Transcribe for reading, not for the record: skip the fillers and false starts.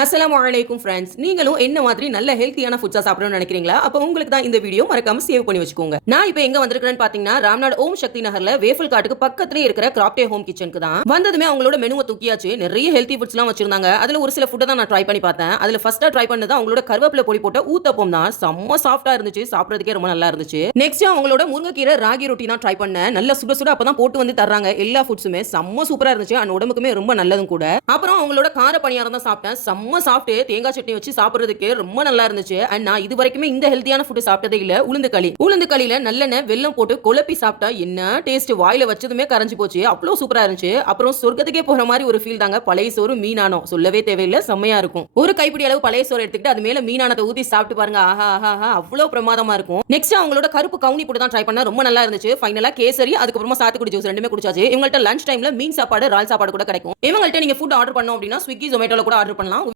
அஸ்ஸலாமு அலைக்கும் ஃப்ரெண்ட்ஸ். நீங்களும் என்ன மாதிரி நல்ல ஹெல்த்தியான ஃபுட்ஸா சாப்பிடணும்னு நினைக்கிறீங்களா? அப்ப உங்களுக்கு தான் இந்த வீடியோ மறக்காம சேவ் பண்ணி வச்சுக்கோங்க. நான் இப்ப எங்க வந்திருக்கிறேன்னு பாத்தீங்கன்னா, ராம்நாட் ஓம் சக்தி நகர்ல வேஃபல் காட்டுக்கு பக்கத்துலயே இருக்கிற கிராப்டே ஹோம் கிச்சனுக்கு தான். வந்ததுமே அவங்களோட மெனுவை தூக்கியாச்சு. நிறைய ஹெல்த்தி ஃபுட்ஸ்லாம் வச்சிருந்தாங்க. அதுல ஒரு சில ஃபுட்டை தான் நான் ட்ரை பண்ணி பார்த்தேன். அதுல ஃபர்ஸ்டா ட்ரை பண்ணது அவங்களோட கருவேப்பிலை பொடி போட்ட ஊத்தப்பம் தான். செம்ம சாஃப்ட்டா இருந்துச்சு. சாப்பிடுறதுக்கே ரொம்ப நல்லா இருந்துச்சு. நெக்ஸ்ட் அவங்களோட முருங்கைக்கீரை ராகி ரொட்டி தான் ட்ரை பண்ணேன். நல்ல சுட சுட அப்பதான் போட்டு வந்து தர்றாங்க. எல்லா ஃபுட்ஸுமே செம்ம சூப்பரா இருந்துச்சு. அண்ட் உடம்புக்குமே ரொம்ப நல்லதும் கூட. அப்புறம் அவங்களோட கார பணியாரம் தான் சாப்பிட்டேன். செம்ம சாஃப்ட். தேங்காய் சட்னி வச்சு சாப்பிடுறதுக்கு ரொம்ப நல்லா இருந்துச்சு. அண்ட் நான் இது வரைக்குமே இந்த ஹெல்த்தியான ஃபுட் சாப்பிட்டதே இல்ல. உளுந்து களியில நல்லெண்ணெய் வெல்லம் போட்டு குழப்பி சாப்பிட்டா என்ன டேஸ்ட், வாயில வச்சதுமே கரைஞ்சு போச்சு. அவ்வளவு சூப்பரா இருந்துச்சு. அப்புறம் சொர்க்கத்துக்கே போற மாதிரி ஒரு ஃபீல் தாங்க. பழைய சோறு மீனானோ சொல்லவே தேவையில்லை, செம்மையா இருக்கும். ஒரு கைப்பிடி அளவு பழைய சோறு எடுத்துக்கிட்டு அது மேல மீனானத்தை ஊத்தி சாப்பிட்டு பாருங்க. ஆஹா ஆஹா, அவ்வளவு பிரமாதமா இருக்கும். நெக்ஸ்ட் அவங்களோட கருப்பு கவுனி போட்டு தான் ட்ரை பண்ண, ரொம்ப நல்லா இருந்துச்சு. ஃபைனலா கேசரி, அதுக்கப்புறமா சாத்துக்குடி ஜூஸ் ரெண்டுமே குடிச்சாச்சு. இவங்கள்ட்ட லஞ்ச் டைம்ல மீன் சாப்பாடு, ரால் சாப்பாடு கூட கிடைக்கும். இவங்கள்ட்ட நீங்க ஃபுட் ஆர்டர் பண்ணோம் அப்படின்னா ஸ்விக்கி, ஜொமேட்டோல கூட ஆர்டர் பண்ணலாம்.